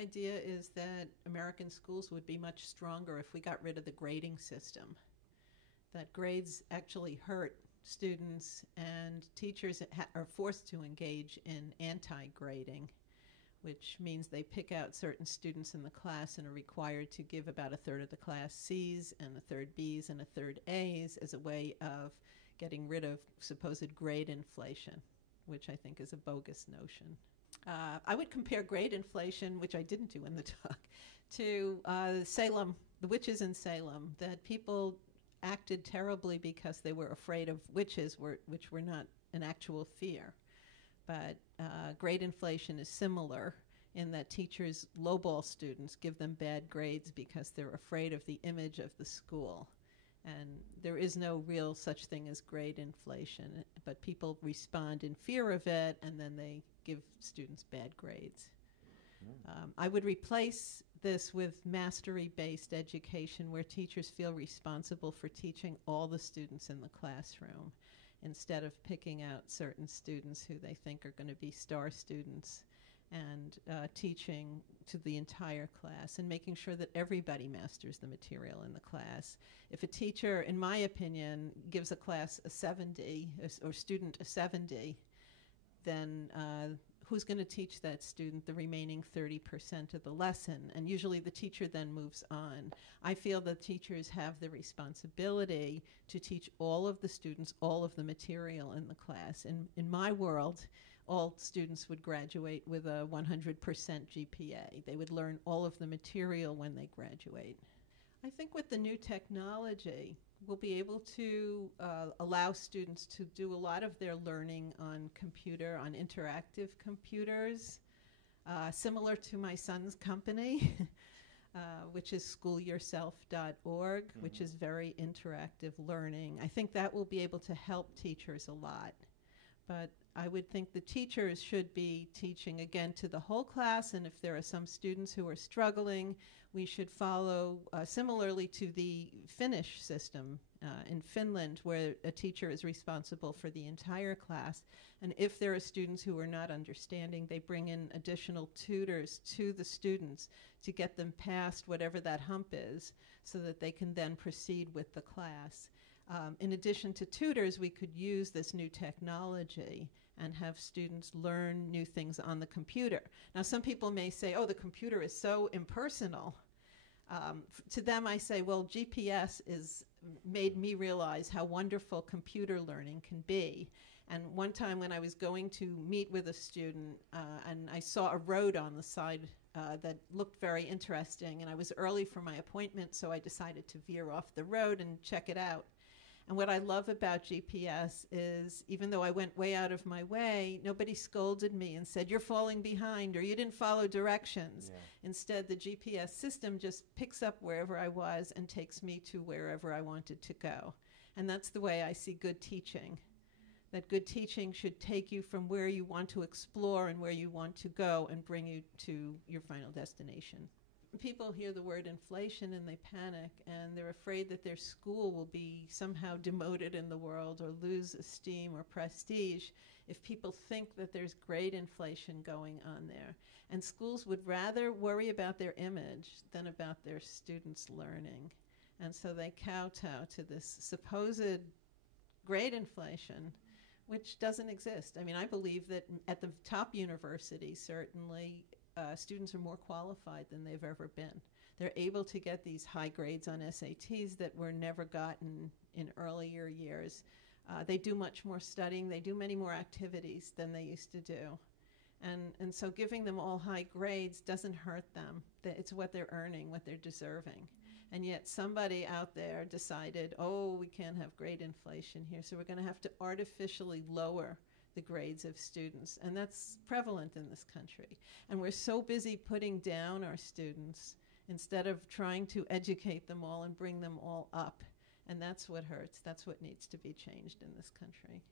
idea is that American schools would be much stronger if we got rid of the grading system. That grades actually hurt students, and teachers are forced to engage in anti-grading, which means they pick out certain students in the class and are required to give about a third of the class C's and a third B's and a third A's as a way of getting rid of supposed grade inflation, which I think is a bogus notion. I would compare grade inflation, which I didn't do in the talk, to Salem, the witches in Salem, that people acted terribly because they were afraid of witches, which were not an actual fear. But grade inflation is similar in that teachers lowball students, give them bad grades because they're afraid of the image of the school. And there is no real such thing as grade inflation, but people respond in fear of it, and then they give students bad grades. I would replace this with mastery-based education, where teachers feel responsible for teaching all the students in the classroom instead of picking out certain students who they think are going to be star students, and teaching to the entire class and making sure that everybody masters the material in the class. If a teacher, in my opinion, gives a class a 70 or student a 70, then who's going to teach that student the remaining 30% of the lesson? And usually the teacher then moves on. I feel that teachers have the responsibility to teach all of the students all of the material in the class. In my world, all students would graduate with a 100% GPA. They would learn all of the material when they graduate. I think with the new technology, we'll be able to allow students to do a lot of their learning on interactive computers, similar to my son's company, which is schoolyourself.org, which is very interactive learning. I think that will be able to help teachers a lot. But I would think the teachers should be teaching again to the whole class, and if there are some students who are struggling, we should follow similarly to the Finnish system in Finland, where a teacher is responsible for the entire class. And if there are students who are not understanding, they bring in additional tutors to the students to get them past whatever that hump is, so that they can then proceed with the class. In addition to tutors, we could use this new technology and have students learn new things on the computer. Now, some people may say, oh, the computer is so impersonal. To them, I say, well, GPS made me realize how wonderful computer learning can be. And one time when I was going to meet with a student, and I saw a road on the side that looked very interesting, and I was early for my appointment, so I decided to veer off the road and check it out. And what I love about GPS is, even though I went way out of my way, nobody scolded me and said, you're falling behind, or you didn't follow directions. Yeah. Instead, the GPS system just picks up wherever I was and takes me to wherever I wanted to go. And that's the way I see good teaching. That good teaching should take you from where you want to explore and where you want to go and bring you to your final destination. People hear the word inflation and they panic, and they're afraid that their school will be somehow demoted in the world or lose esteem or prestige if people think that there's grade inflation going on there. And schools would rather worry about their image than about their students' learning. And so they kowtow to this supposed grade inflation, which doesn't exist. I mean, I believe that at the top universities, certainly, students are more qualified than they've ever been. They're able to get these high grades on SATs that were never gotten in earlier years. They do much more studying. They do many more activities than they used to do. And so giving them all high grades doesn't hurt them. It's what they're earning, what they're deserving. And yet somebody out there decided, oh, we can't have grade inflation here, so we're going to have to artificially lower the grades of students. And that's prevalent in this country. And we're so busy putting down our students instead of trying to educate them all and bring them all up. And that's what hurts. That's what needs to be changed in this country.